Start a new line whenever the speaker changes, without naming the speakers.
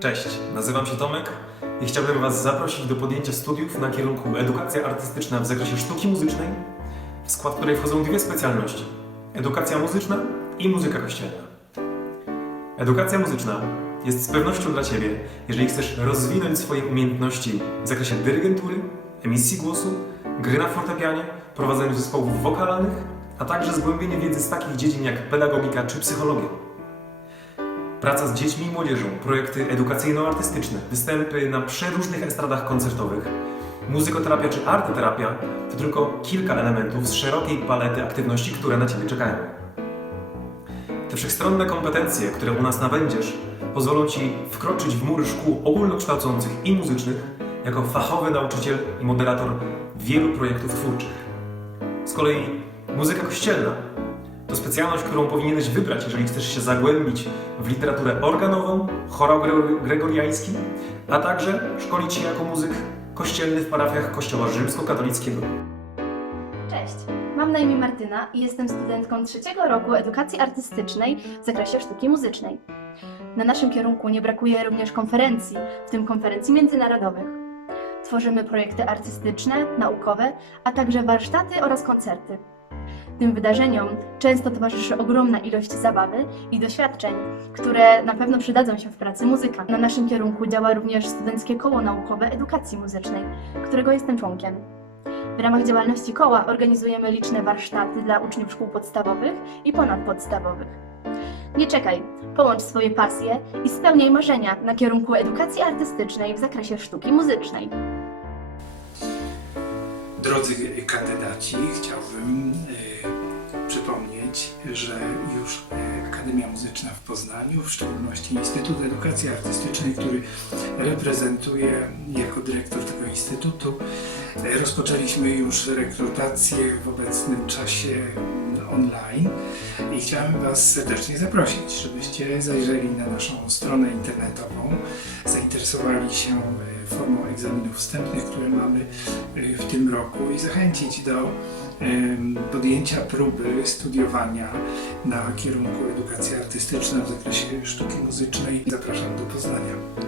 Cześć, nazywam się Tomek i chciałbym Was zaprosić do podjęcia studiów na kierunku Edukacja Artystyczna w zakresie sztuki muzycznej, w skład której wchodzą dwie specjalności: edukacja muzyczna i muzyka kościelna. Edukacja muzyczna jest z pewnością dla Ciebie, jeżeli chcesz rozwinąć swoje umiejętności w zakresie dyrygentury, emisji głosu, gry na fortepianie, prowadzenia zespołów wokalnych, a także zgłębienie wiedzy z takich dziedzin jak pedagogika czy psychologia. Praca z dziećmi i młodzieżą, projekty edukacyjno-artystyczne, występy na przeróżnych estradach koncertowych, muzykoterapia czy arteterapia to tylko kilka elementów z szerokiej palety aktywności, które na Ciebie czekają. Te wszechstronne kompetencje, które u nas nabędziesz, pozwolą Ci wkroczyć w mury szkół ogólnokształcących i muzycznych jako fachowy nauczyciel i moderator wielu projektów twórczych. Z kolei muzyka kościelna to specjalność, którą powinieneś wybrać, jeżeli chcesz się zagłębić w literaturę organową, chorał gre- gregoriański, a także szkolić się jako muzyk kościelny w parafiach Kościoła Rzymskokatolickiego.
Cześć, mam na imię Martyna i jestem studentką trzeciego roku edukacji artystycznej w zakresie sztuki muzycznej. Na naszym kierunku nie brakuje również konferencji, w tym konferencji międzynarodowych. Tworzymy projekty artystyczne, naukowe, a także warsztaty oraz koncerty. Tym wydarzeniom często towarzyszy ogromna ilość zabawy i doświadczeń, które na pewno przydadzą się w pracy muzyka. Na naszym kierunku działa również Studenckie Koło Naukowe Edukacji Muzycznej, którego jestem członkiem. W ramach działalności koła organizujemy liczne warsztaty dla uczniów szkół podstawowych i ponadpodstawowych. Nie czekaj, połącz swoje pasje i spełniaj marzenia na kierunku edukacji artystycznej w zakresie sztuki muzycznej.
Drodzy kandydaci, chciałbym e, że już Akademia Muzyczna w Poznaniu, w szczególności Instytut Edukacji Artystycznej, który reprezentuję jako dyrektor tego instytutu, rozpoczęliśmy już rekrutację w obecnym czasie online i chciałem Was serdecznie zaprosić, żebyście zajrzeli na naszą stronę internetową, zainteresowali się formą egzaminów wstępnych, które mamy w tym roku i zachęcić do podjęcia próby studiowania na kierunku artystyczna w zakresie sztuki muzycznej. Zapraszam do Poznania.